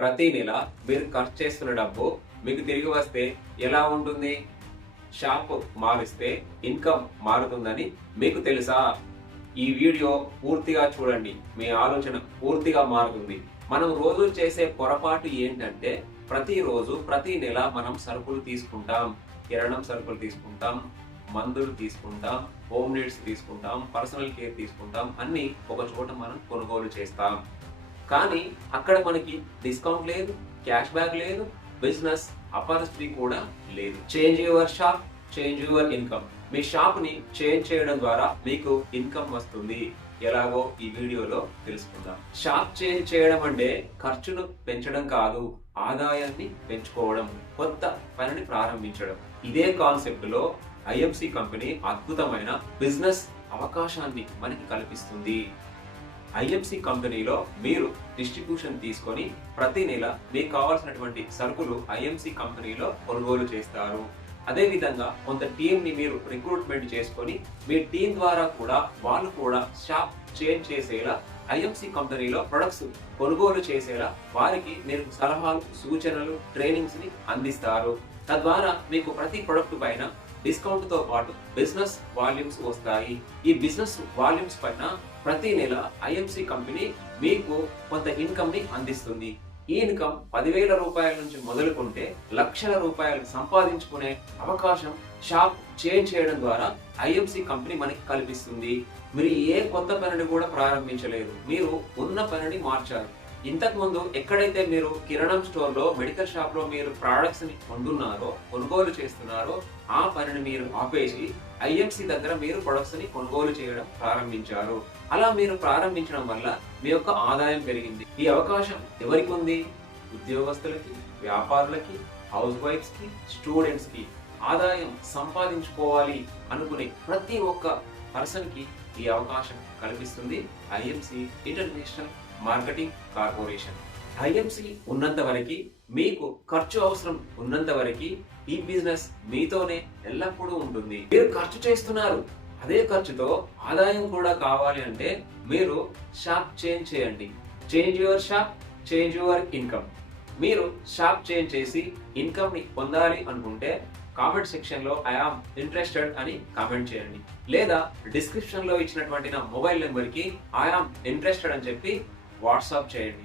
ప్రతి నెల మీరు ఖర్చు చేస్తున్న డబ్బు మీకు తిరిగి వస్తే ఎలా ఉంటుంది? షాప్ మారిస్తే ఇన్కమ్ మారుతుందని మీకు తెలుసా? ఈ వీడియో పూర్తిగా చూడండి, మీ ఆలోచన పూర్తిగా మారుతుంది. మనం రోజు చేసే పొరపాటు ఏంటంటే ప్రతిరోజు ప్రతి నెల మనం సరుకులు తీసుకుంటాం, కిరాణం సరుకులు తీసుకుంటాం, మందులు తీసుకుంటాం, హోమ్ నీడ్స్ తీసుకుంటాం, పర్సనల్ కేర్ తీసుకుంటాం, అన్ని ఒక చోట మనం కొనుగోలు చేస్తాం. కానీ అక్కడ మనకి డిస్కౌంట్ లేదు, క్యాష్ బ్యాక్ లేదు, బిజినెస్ ఆపర్చునిటీ కూడా లేదు. Change your shop, change your income. Me shop ని చేంజ్ చేయడం ద్వారా మీకు ఇన్కమ్ వస్తుంది. ఎలాగో ఈ వీడియోలో తెలుసుకుందాం. షాప్ చేంజ్ చేయడం అంటే ఖర్చును పెంచడం కాదు, ఆదాయాన్ని పెంచుకోవడం, కొత్త పనిని ప్రారంభించడం. ఇదే కాన్సెప్ట్ లో ఐఎంసి కంపెనీ అద్భుతమైన బిజినెస్ అవకాశాన్ని మనకి కల్పిస్తుంది. ఐఎంసి కంపెనీలో మీరు డిస్ట్రిబ్యూషన్ తీసుకొని ప్రతి నెల మీకు కావాల్సినటువంటి సరుకులు ఐఎంసి కంపెనీలో కొనుగోలు చేస్తారు. అదే విధంగా కొంత టీం ని మీరు రిక్రూట్మెంట్ చేసుకొని మీ టీం ద్వారా కూడా వాళ్ళు కూడా షాప్ చేంజ్ చేసేలా ఐఎంసి కంపెనీలో ప్రొడక్ట్స్ కొనుగోలు చేసేలా వారికి మీరు సలహాలు, సూచనలు, ట్రైనింగ్స్ ని అందిస్తారు. తద్వారా మీకు ప్రతి ప్రొడక్ట్ పైన డిస్కౌంట్ తో పాటు బిజినెస్ వాల్యూమ్స్ వస్తాయి. ఈ బిజినెస్ వాల్యూమ్స్ పైన ప్రతి నెల ఐఎంసి కంపెనీ మీకు కొంత ఇన్కమ్ ని అందిస్తుంది. ఈ ఇన్కమ్ 10,000 రూపాయల నుంచి మొదలుకుంటే లక్షల రూపాయలు సంపాదించుకునే అవకాశం షాప్ చేంజ్ చేయడం ద్వారా ఐఎంసి కంపెనీ మనకి కల్పిస్తుంది. మీరు ఏ కొత్త పనిని కూడా ప్రారంభించలేదు, మీరు ఉన్న పనిని మార్చారు. ఇంతకు ముందు ఎక్కడైతే మీరు కిరాణం స్టోర్ లో, మెడికల్ షాప్ లో మీరు ప్రొడక్ట్స్ ని కొంటున్నారో, కొనుగోలు చేస్తున్నారో ఆ పనిని మీరు ఆపేసి ఐఎంసి దగ్గర మీరు ప్రొడక్ట్స్ ని కొనుగోలు చేయడం ప్రారంభించారు. అలా మీరు ప్రారంభించడం వల్ల మీ యొక్క ఆదాయం పెరిగింది. ఈ అవకాశం ఎవరికి ఉంది? ఉద్యోగస్తులకి, వ్యాపారులకి, హౌస్ వైఫ్స్ కి, స్టూడెంట్స్ కి. ఆదాయం సంపాదించుకోవాలి అనుకునే ప్రతి ఒక్క పర్సన్ కి ఈ అవకాశం కల్పిస్తుంది IMC international marketing corporation. IMC ఉన్నంత వరకు, మీకు ఖర్చు అవసరం ఉన్నంత వరకు ఈ బిజినెస్ మీతోనే ఎల్లప్పుడూ ఉంటుంది. మీరు ఖర్చు చేస్తున్నారు, అదే ఖర్చుతో ఆదాయం కూడా కావాలి అంటే మీరు షాప్ చేంజ్ చేయండి. Change your shop, change your income. మీరు షాప్ చేంజ్ చేసి ఇన్కమ్ ని పొందాలి అనుకుంటే కామెంట్ సెక్షన్ లో ఐ ఆమ్ ఇంట్రెస్టెడ్ అని కామెంట్ చేయండి, లేదా డిస్క్రిప్షన్ లో ఇచ్చినటువంటి నా మొబైల్ నెంబర్ కి ఐ ఆమ్ ఇంట్రెస్టెడ్ అని చెప్పి వాట్సాప్ చేయండి.